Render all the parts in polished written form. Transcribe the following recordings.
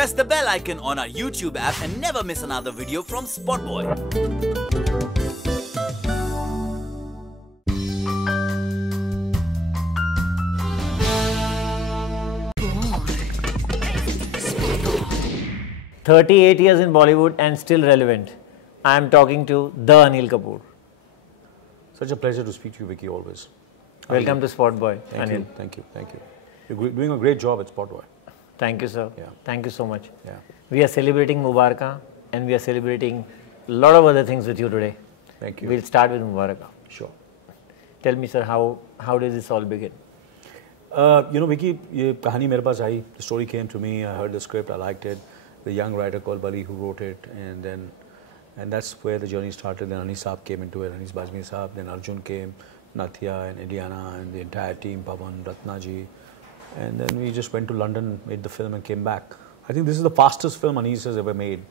Press the bell icon on our YouTube app and never miss another video from SpotboyE. "38 years in Bollywood and still relevant." I am talking to the Anil Kapoor. Such a pleasure to speak to you, Vicky, always. Welcome to SpotboyE, Thank Anil. you, thank you, thank you. You're doing a great job at SpotboyE. Thank you, sir. Yeah. Thank you so much. Yeah. We are celebrating Mubarakan and we are celebrating a lot of other things with you today. Thank you. We'll start with Mubarakan. Sure. Tell me, sir, how did this all begin? You know, Vicky, ये कहानी मेरे पास आई. The story came to me. I heard the script. I liked it. The young writer called Bali who wrote it, and that's where the journey started. Then Anis Saab came into it. Anis Bazmi Saab. Then Arjun came, Nathia and Iliana and the entire team, Pawan, Ratna ji, and then we just went to London, made the film, and came back. I think this is the fastest film Anis has ever made.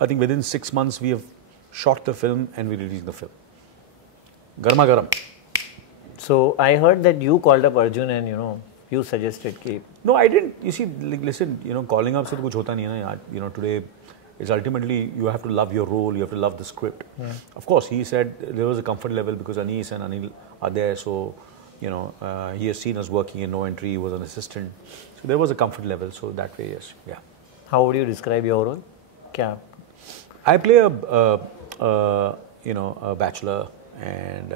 I think within 6 months we have shot the film and we released the film. Garma garam. So I heard that you called up Arjun and you suggested कि No, I didn't. You see, like, listen, calling up से तो कुछ होता नहीं है ना. Today, it's ultimately you have to love your role, you have to love the script. Yeah. Of course, he said there was a comfort level because Anis and Anil are there, so he has seen us working in No Entry. He was an assistant, so there was a comfort level. So that way, yes, yeah. How would you describe your role? क्या? I play a bachelor and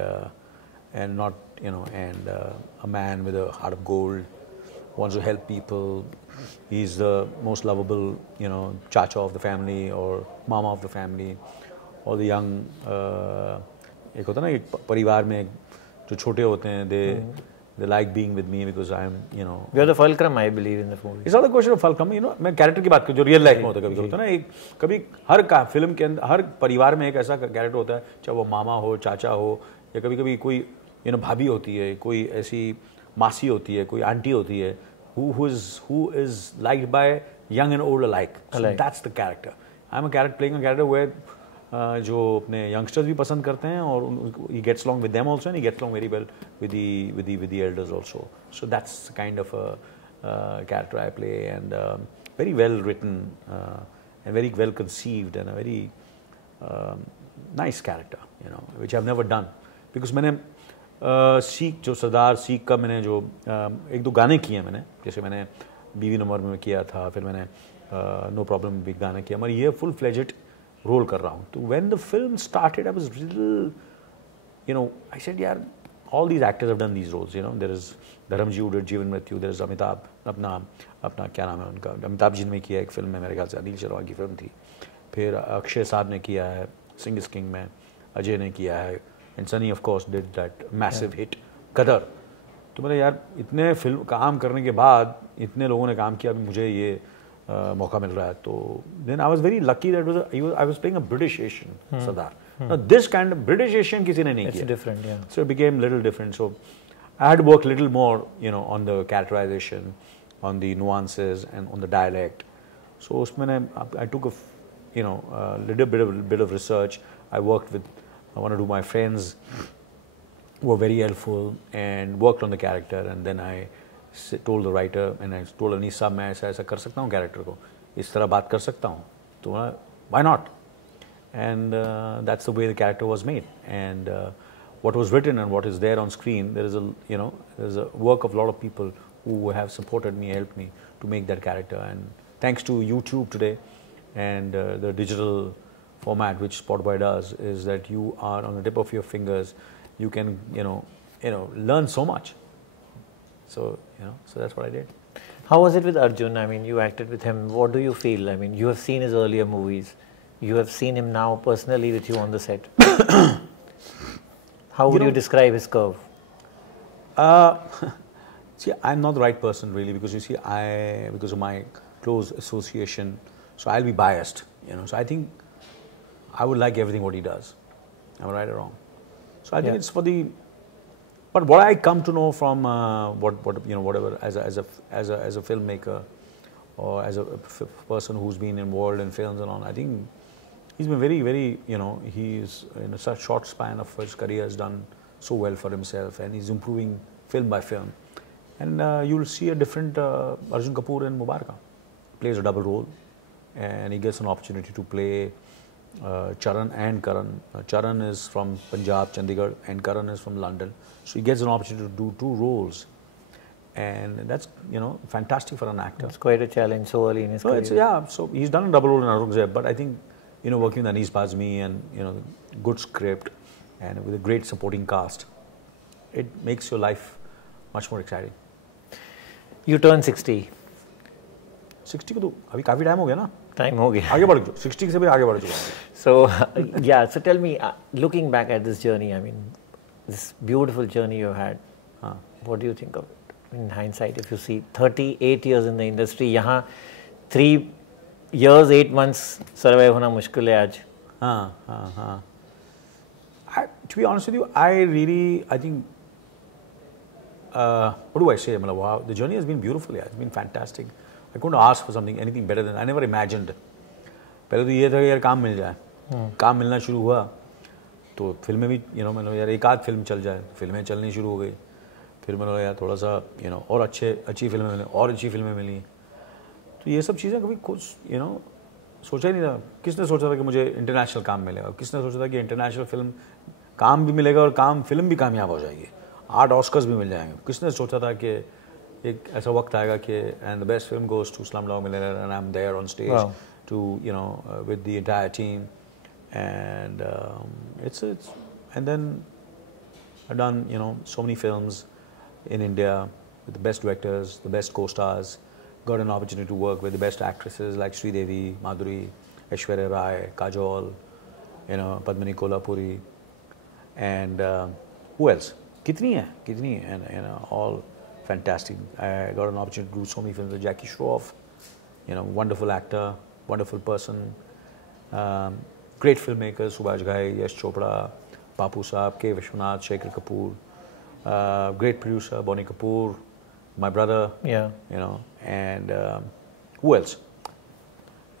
not and a man with a heart of gold, wants to help people. He's the most lovable, chacha of the family or mama of the family, or the young. एक होता ना एक परिवार में जो छोटे होते हैं, they like being with me because I'm, You are the fulcrum, I believe, in the movie. It's not a question of fulcrum, मैं कैरेक्टर की बात करूँ जो रियल लाइफ में होता है. कभी होता है ना, कभी हर फिल्म के अंदर हर परिवार में एक ऐसा कैरेक्टर होता है, चाहे वो मामा हो, चाचा हो, या कभी कोई भाभी होती है, कोई ऐसी मासी होती है, कोई आंटी होती है, who is liked by young and old alike. So that's the character. I'm playing a character where जो अपने youngsters भी पसंद करते हैं, और he gets along with them also, and he gets along very well with the elders also. So that's the kind of a character I play, and very well written and very well conceived, and a very nice character, which I've never done because मैंने सीख जो सरदार सीख का मैंने जो एक दो गाने किए मैंने, जैसे मैंने बीवी नंबर में किया था, फिर मैंने नो प्रॉब्लम भी गाना किया, मगर ये फुल फ्लेजेड रोल कर रहा हूँ. तो when the film started I was little I said यार all these actors have done these roles, there is Dharamji who did जीवन मृत्यु, there is अमिताभ, अपना क्या नाम है उनका, अमिताभ जी ने किया एक फिल्म में, मेरे ख्याल से अनिल शर्मा की फिल्म थी, फिर अक्षय साहब ने किया है सिंग इज किंग में, अजय ने किया है, and Sunny of course did that massive hit Qadar. तो मैंने यार इतने फिल्म काम करने के बाद इतने लोगों ने काम किया, अभी मुझे ये मौका मिल रहा है. तो then I was very lucky that I was playing a British Asian Sardar. Now this kind of British Asian किसी ने नहीं किया. It's different, yeah. So it became little different. So I had to work little more, on the characterization, on the nuances, and on the dialect. So उसमें I took a little bit of research. I worked with one or two of my friends who were very helpful and worked on the character, and then I told the writer and I told Anis साहब मैं ऐसा कर सकता हूँ character को, इस तरह बात कर सकता हूँ, तो why not? And that's the way the character was made, and what was written and what is there on screen, there is a work of a lot of people who have supported me, helped me to make that character, and thanks to YouTube today and the digital format which SpotboyE does, is that you are on the tip of your fingers, you can learn so much. So so that's what I did. How was it with Arjun? I mean, you acted with him. What do you feel? I mean, you have seen his earlier movies. You have seen him now personally with you on the set. How would you describe his curve? See, I'm not the right person really, because you see, because of my close association, so I'll be biased. So I think I would like everything what he does. Am I right or wrong? So I think it's for the. But what I come to know from whatever as a filmmaker or as a person who's been involved in films and all, I think he's been very, very, he's in such short span of his career has done so well for himself, and he's improving film by film. And you'll see a different Arjun Kapoor in Mubarakan. plays a double role, and he gets an opportunity to play Charan and Karan. Charan is from Punjab, Chandigarh, and Karan is from London. So he gets an opportunity to do 2 roles, and that's fantastic for an actor. It's quite a challenge so early in his career. So he's done a double role in Aurangzeb, but I think working with Anis Bazmi and good script and with a great supporting cast, it makes your life much more exciting. You turn 60. 60 को तो अभी काफी time हो गया ना? Time हो गया. आगे बढ़ चुका. 60 से भी आगे बढ़ चुका. So so tell me, looking back at this journey, I mean, this beautiful journey you had. What do you think of it in hindsight? If you see 38 years in the industry, यहाँ 3 years 8 months survive होना मुश्किल है आज. To be honest with you, I think what do I say? Wow, the journey has been beautiful. Yeah, it's been fantastic. I couldn't ask for anything better than I never imagined. पहले तो ये था कि यार काम मिल जाए. काम मिलना शुरू हुआ तो फिल्में भी यार एक आध फिल्म चल जाए. फिल्में चलनी शुरू हो गई. फिर मैंने यार थोड़ा सा और अच्छी फिल्में मिली और अच्छी फिल्में मिली. तो ये सब चीज़ें कभी कुछ सोचा ही नहीं था. किसने सोचा था कि मुझे इंटरनेशनल काम मिलेगा? किसने सोचा था कि इंटरनेशनल फिल्म काम भी मिलेगा और फिल्म भी कामयाब हो जाएगी, 8 ऑस्कर्स भी मिल जाएंगे? किसने सोचा था कि एक ऐसा वक्त आएगा कि and the best film goes to Slumdog Millionaire and I am there on stage too with the entire team and it's and then I've done so many films in India with the best directors, the best co-stars, got an opportunity to work with the best actresses like Sridevi, Madhuri, Aishwarya Rai, Kajol, Padmini Kolhapuri, and who else? Kitni hai, and all fantastic. I got an opportunity to do so many films with Jackie Shroff, wonderful actor, wonderful person, great filmmakers, Subhash Ghai, Yash Chopra, Bapu Saab, K. Vishwanath, Shekhar Kapoor, great producer, Bonnie Kapoor, my brother, and who else?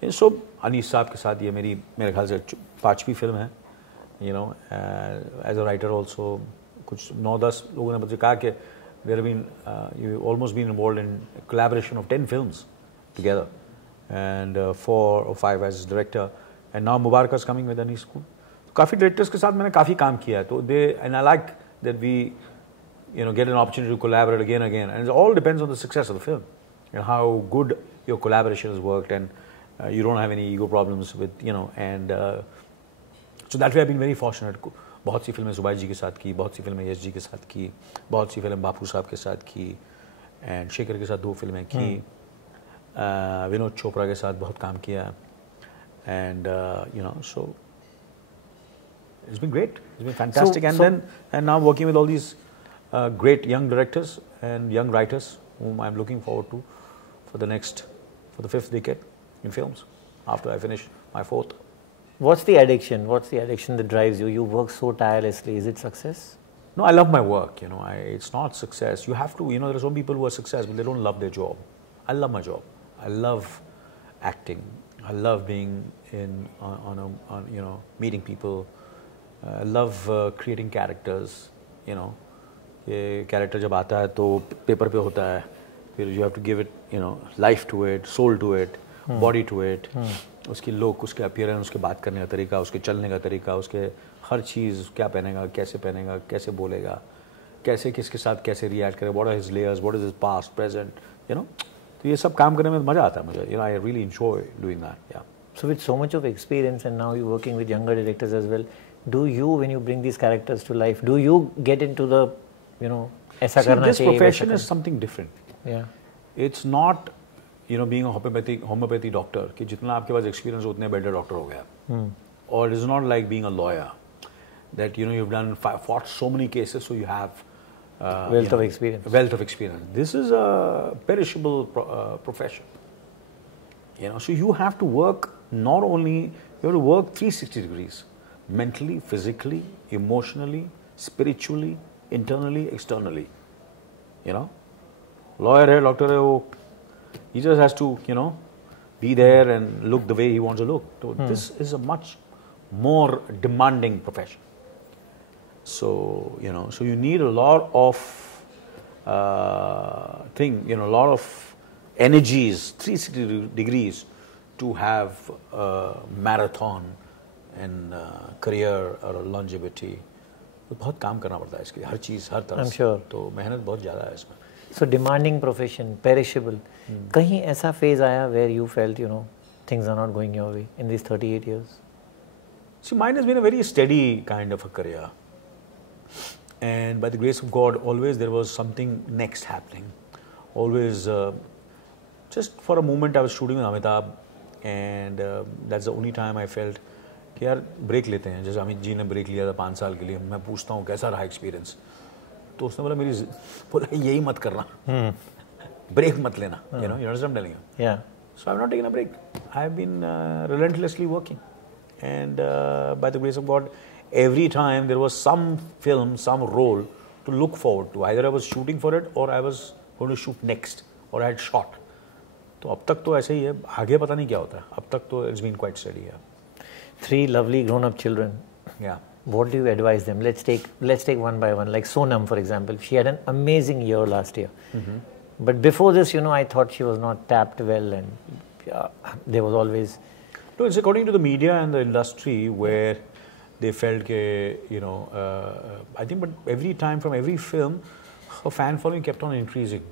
So, Anis Saab ke saath ye mere khayal se 5वीं film hai, as a writer also, कुछ 9-10 लोगों ने मुझे कहा कि there have been, you've almost been involved in a collaboration of 10 films together, and 4 or 5 as director, and now Mubarakan is coming with Anis Kapoor. काफ़ी directors के साथ मैंने काफ़ी काम किया है, तो and I like that we get an opportunity to collaborate again and again, and it all depends on the success of the film and how good your collaboration has worked, and you don't have any ego problems with and so that way I've been very fortunate. बहुत सी फिल्में सुभाष जी के साथ की, बहुत सी फिल्में यश जी के साथ की, बहुत सी फिल्में बापू साहब के साथ की, एंड शेखर के साथ 2 फिल्में की, विनोद चोपड़ा के साथ बहुत काम किया, and so it's been great, it's been fantastic, and now working with all these great young directors and young writers whom I'm looking forward to for the 5th decade in films after I finish my 4th. What's the addiction? What's the addiction that drives you? You work so tirelessly. Is it success? No, I love my work. It's not success. You have to. There are some people who are successful, but they don't love their job. I love my job. I love acting. I love being meeting people. I love creating characters. ये character जब आता है तो paper पे होता है. फिर you have to give it, life to it, soul to it, body to it. उसकी look, उसके appearance, उसके बात करने का तरीका, उसके चलने का तरीका, उसके हर चीज़, क्या पहनेगा, कैसे बोलेगा, कैसे किसके साथ कैसे react करे, what are his layers, what is his past, present, तो ये सब काम करने में मज़ा आता है मुझे. I really enjoy doing that. Yeah. So with so much of experience and now you're working with younger directors as well, do you, when you bring these characters to life, do you get into the, ऐसा करना चाहिए? This profession is something different. Yeah. It's not being a homeopathy doctor कि जितना आपके पास experience हो उतने better doctor हो गया. Or it is not like being a lawyer that you've fought so many cases, so you have wealth of experience. This is a perishable profession. So you have to work not only, you have to work 360 degrees, mentally, physically, emotionally, spiritually, internally, externally. Lawyer है, doctor है, he just has to, be there and look the way he wants to look. So this is a much more demanding profession. So, so you need a lot of a lot of energies, 360 degrees to have a marathon and career or longevity. तो बहुत काम करना पड़ता है इसके लिए, हर चीज़ हर तरह से, तो मेहनत बहुत ज़्यादा है इसमें. So demanding profession, perishable. कहीं ऐसा phase आया where you felt, you know, things are not going your way in these 38 years? See, mine has been a very steady kind of a career. And by the grace of God, always there was something next happening. Always, just for a moment I was shooting with Amitabh, and that's the only time I felt कि यार break लेते हैं. जैसे अमित जी ने break लिया था 5 साल के लिए, मैं पूछता हूँ कैसा रहा एक्सपीरियंस, तो उसने बोला यही मत करना, ब्रेक मत लेना. You know, you understand what I'm telling you? Yeah. So I've not taken a break. I've been relentlessly working, and by the grace of God, every time there was some film, some role to look forward to. Either I was shooting for it or I was going to shoot next, or I had shot. तो अब तक तो ऐसे ही है, आगे पता नहीं क्या होता है. अब तक तो it's been quite steady. Yeah. 3 lovely grown-up children. Yeah. What do you advise them? Let's take one by one. Like Sonam, for example, she had an amazing year last year. But before this, you know, I thought she was not tapped well, and there was always. No, it's according to the media and the industry where they felt that, you know, I think, but every time from every film, her fan following kept on increasing.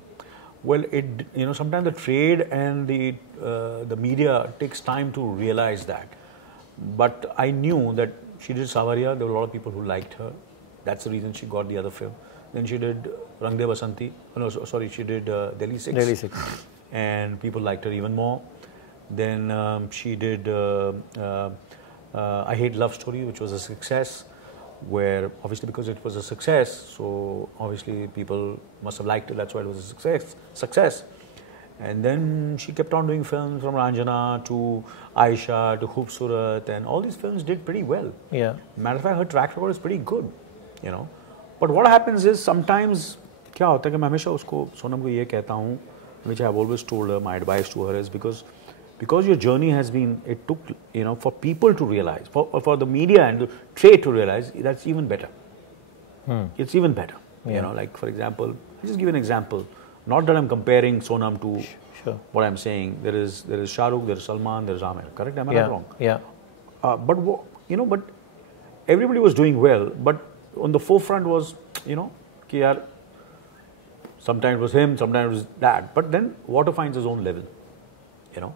Well, you know, sometimes the trade and the media takes time to realize that. But I knew that she did Savaria. There were a lot of people who liked her. That's the reason she got the other film. Then she did Rang De Basanti. Oh, no, sorry, she did Delhi 6. Delhi 6. And people liked her even more. Then she did I Hate Love Story, which was a success, where obviously because it was a success, so obviously people must have liked it, that's why it was a success. And then she kept on doing films from Ranjana to Aisha to Khoobsurat, and all these films did pretty well. Yeah. Matter of fact, her track record is pretty good, you know. But what happens is sometimes क्या होता है कि मैं हमेशा उसको सोनम को ये कहता हूँ, which I have always told her, my advice to her is because your journey has been, it took, you know, for people to realize, for the media and the trade to realize, that's even better. It's even better. You know, like for example, I'll just give you an example. Not that I'm comparing Sonam to what I'm saying. There is Shah Rukh, there is Salman, there is Amir. Correct? Am I not wrong? Yeah. But you know, but everybody was doing well. But on the forefront was, you know, कि यार, sometimes it was him, sometimes it was that. But then water finds its own level. You know,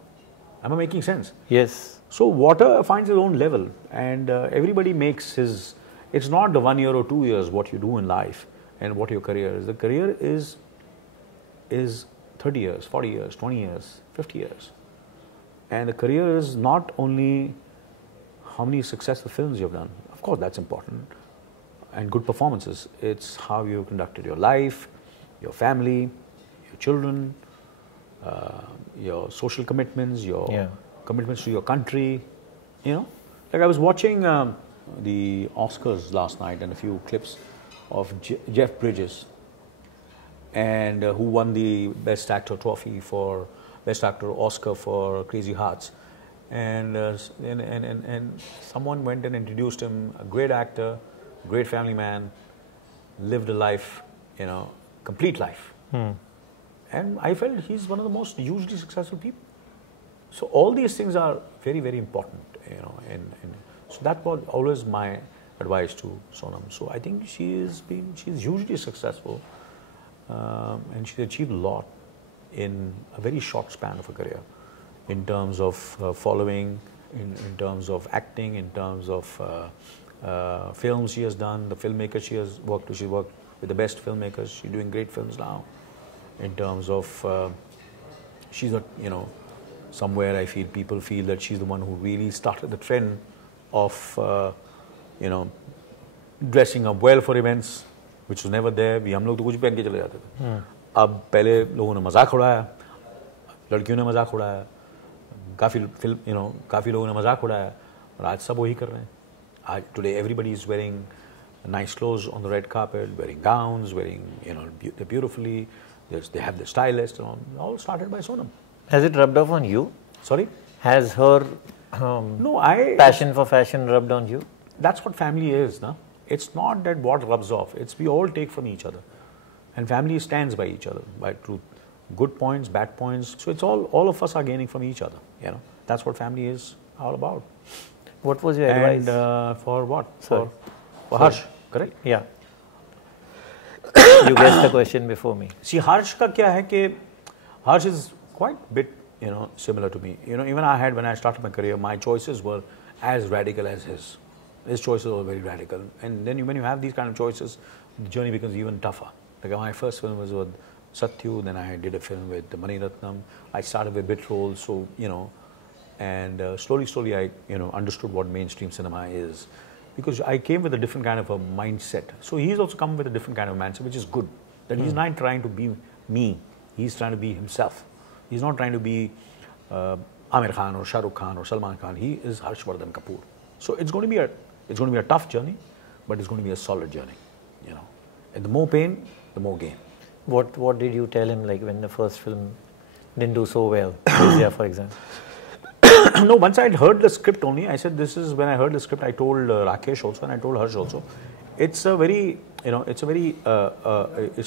am I making sense? Yes. So water finds its own level, and everybody makes his. It's not the 1 year or 2 years what you do in life and what your career is. The career is 30 years, 40 years, 20 years, 50 years. And the career is not only how many successful films you have done. Of course, that's important. And good performances. It's how you conducted your life, your family, your children, your social commitments, your commitments to your country. You know, like I was watching the Oscars last night and a few clips of Jeff Bridges, and who won the Best Actor trophy for Best Actor Oscar for Crazy Hearts, and someone went and introduced him, a great actor, great family man, lived a life, you know, complete life, and I felt he's one of the most hugely successful people. So all these things are very, very important, you know, and so that was always my advice to Sonam. So I think she's hugely successful. And she achieved a lot in a very short span of her career, in terms of following, in terms of acting, in terms of films she has done, the filmmakers she has worked with. She worked with the best filmmakers. She's doing great films now. In terms of, she's a, you know, somewhere I feel people feel that she's the one who really started the trend of, you know, dressing up well for events, which was never there. हम लोग तो कुछ पहन के चले जाते थे. अब पहले लोगों ने मजाक उड़ाया, लड़कियों ने मजाक उड़ाया, काफी लोगों ने मजाक उड़ाया, और आज सब वही कर रहे हैं. आज today everybody is wearing nice clothes on the red carpet, wearing gowns, wearing, you know, beautifully. They have the stylist, and all started by Sonam. Has it rubbed off on you? Sorry? Has her passion for fashion rubbed on you? That's what family is, no? It's not that what rubs off. It's we all take from each other, and family stands by each other, by truth. good points, bad points. So it's all of us are gaining from each other. You know, that's what family is all about. What was your advice? And for what? Sorry. For Harsh, correct? Yeah. You guessed the question before me. See, Harsh ka kya hai ke Harsh is quite bit, similar to me. Even when I started my career, my choices were as radical as his. His choices were very radical. And then when you have these kind of choices, the journey becomes even tougher. Like my first film was with Satyu, then I did a film with Mani Ratnam. I started with bit roles, so, and slowly I, understood what mainstream cinema is. Because I came with a different kind of a mindset. So he's also come with a different kind of mindset, which is good. That he's not trying to be me. He's trying to be himself. He's not trying to be Amir Khan or Shah Rukh Khan or Salman Khan. He is Harshvardhan Kapoor. So it's going to be a tough journey, but it's going to be a solid journey. And the more pain, the more gain. What did you tell him, like when the first film didn't do so well, India, for example? No, once I had heard the script only, I said when I heard the script, I told Rakesh also and I told Harsh also. It's a very, it's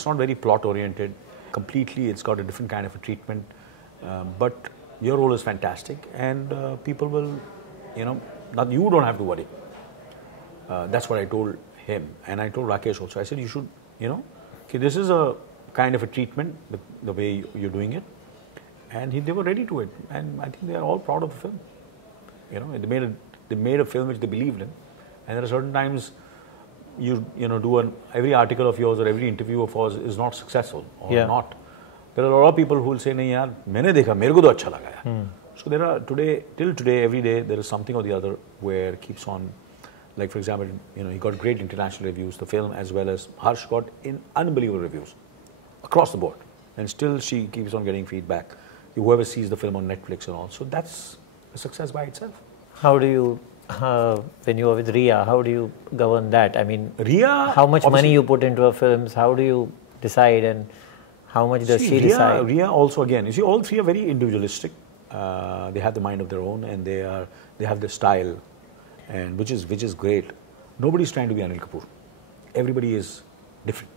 not very plot oriented. Completely, it's got a different kind of a treatment. But your role is fantastic and people will, you don't have to worry. That's what I told him. And I told Rakesh also. I said, you should, this is a kind of a treatment, the way you're doing it. And they were ready to it. And I think they are all proud of the film. They made a film which they believed in. And there are certain times every article of yours or every interview of yours is not successful or not. There are a lot of people who will say, "Nahi yaar, maine dekha, mere ko to acha laga hai." So there are till today, every day there is something or the other where it keeps on. Like for example, he got great international reviews. The film as well as Harsh got unbelievable reviews across the board, and still she keeps on getting feedback. Whoever sees the film on Netflix and all, so that's a success by itself. How do you, when you are with Rhea, how do you govern that? I mean, Rhea, how much money you put into her films? How do you decide, and how much does she decide? Rhea also, again, you see, all three are very individualistic. They have the mind of their own, and they have the style, and which is great. Nobody's trying to be Anil Kapoor. Everybody is different.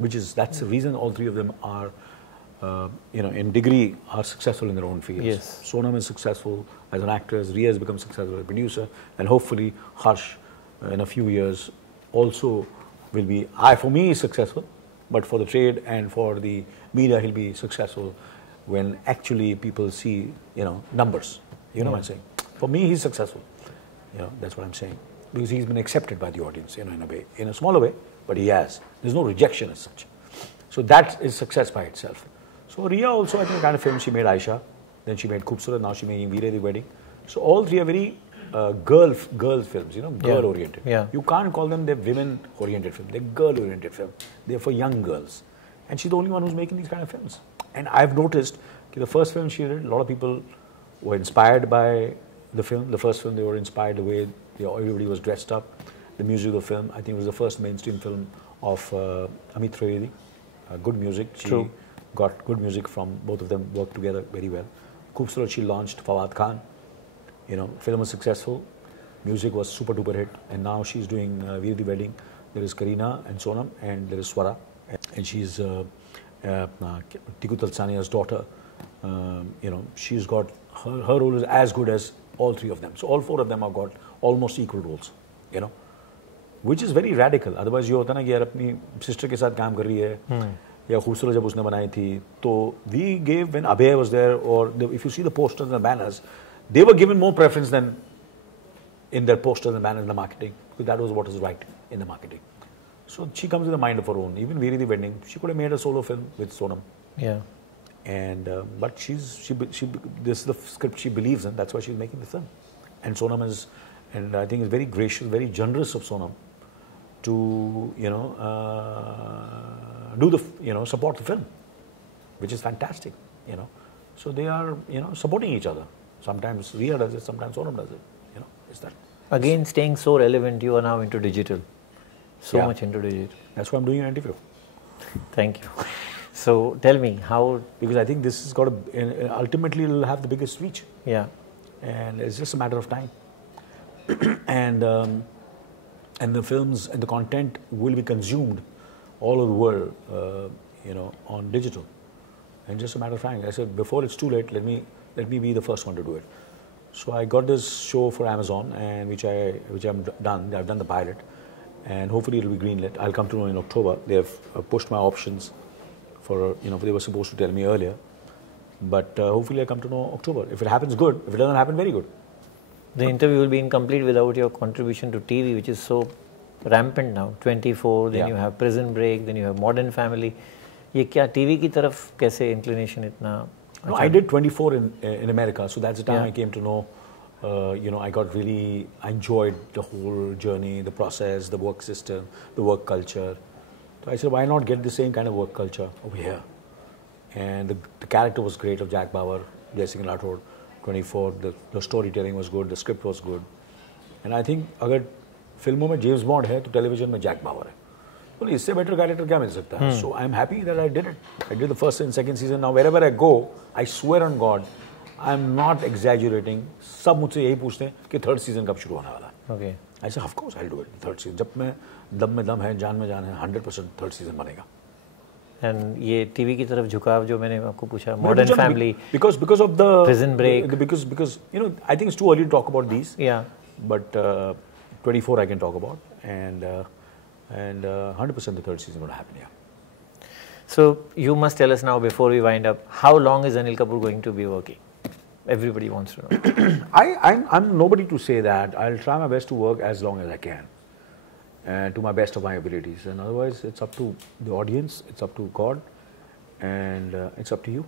That's the reason all three of them are. In degree are successful in their own fields. Yes. Sonam is successful as an actress, Rhea has become successful as a producer, and hopefully Harsh in a few years also will be, for me is successful, but for the trade and for the media he'll be successful when actually people see, numbers. What I'm saying? For me he's successful. That's what I'm saying. Because he's been accepted by the audience, in a way, in a smaller way, but he has. There's no rejection as such. So that is success by itself. So Rhea also, I think, kind of film, she made Aisha, then she made Khoobsurat, now she made Veere the Wedding. So all three are very girl films, girl-oriented. Yeah. You can't call them, they're women-oriented films, they're girl-oriented films. They're for young girls. And she's the only one who's making these kind of films. And I've noticed, the first film she did, a lot of people were inspired by the film. The first film, they were inspired the way everybody was dressed up. The music of the film, I think it was the first mainstream film of Amit Trivedi. Good music. She got good music from both of them, worked together very well. Khoobsurat, she launched Fawad Khan. Film was successful. Music was super duper hit. And now she's doing Veer the Wedding. There is Kareena and Sonam, and there is Swara. And she's Tiku Talsania's daughter. She's got, her role is as good as all three of them. So all four of them have got almost equal roles, which is very radical. Otherwise, ये होता ना कि यार अपनी sister के साथ काम कर रही है, या खूबसूरत जब उसने बनाई थी, तो we gave, when Abhay was there, or if you see the posters and the banners, they were given more preference than in their posters and banners in the marketing, because that was what was right in the marketing. So she comes with a mind of her own. Even Veer the Wedding, she could have made a solo film with Sonam. Yeah. And but this is the script she believes in. That's why she's making the film. And Sonam is, and I think is very gracious, very generous of Sonam to support the film, which is fantastic. So they are supporting each other. Sometimes Rhea does it, sometimes Sonam does it. It's that. Again, staying so relevant, you are now into digital. So much into digital. That's why I'm doing an interview. Thank you. So tell me how. Because I think this has got ultimately it'll have the biggest reach. Yeah. And it's just a matter of time. and the films and the content will be consumed all over the world, on digital. And just a matter of fact, I said, before it's too late, let me be the first one to do it. So I got this show for Amazon, and which I'm done. I've done the pilot, and hopefully it'll be greenlit. I'll come to know in October. They have pushed my options for, they were supposed to tell me earlier, but hopefully I come to know October. If it happens, good. If it doesn't happen, very good. The interview will be incomplete without your contribution to TV, which is so rampant now. 24, then you have Prison Break, then you have Modern Family. ये क्या TV की तरफ कैसे inclination इतना? No, I did 24 in America, so that's the time I came to know. I enjoyed the whole journey, the process, the work system, the work culture. So I said, why not get the same kind of work culture over here? And the character was great of Jack Bauer, Jessica Lathrop, 24. The storytelling was good, the script was good. And I think अगर फिल्मों में James Bond है तो television में Jack Bauer है. Well, इससे better character क्या मिल सकता है? So I'm happy that I did it. I did the first and second season. Now wherever I go, I swear on God, I'm not exaggerating. सब मुझसे यही पूछते हैं कि third season कब शुरू होने वाला है? Okay. I said, of course I'll do it. Third season. जब मैं दम में दम है, जान में जान है, 100% third season बनेगा. And ये टीवी की तरफ झुकाव जो मैंने आपको पूछा, Modern Family, because of the Prison Break, because I think it's too early to talk about these. Yeah. But 24 I can talk about, and 100% the third season will happen. Yeah. So you must tell us now before we wind up, how long is Anil Kapoor going to be working? Everybody wants to know. I'm nobody to say that. I'll try my best to work as long as I can, and to my best of my abilities. And otherwise, it's up to the audience, it's up to God, and it's up to you.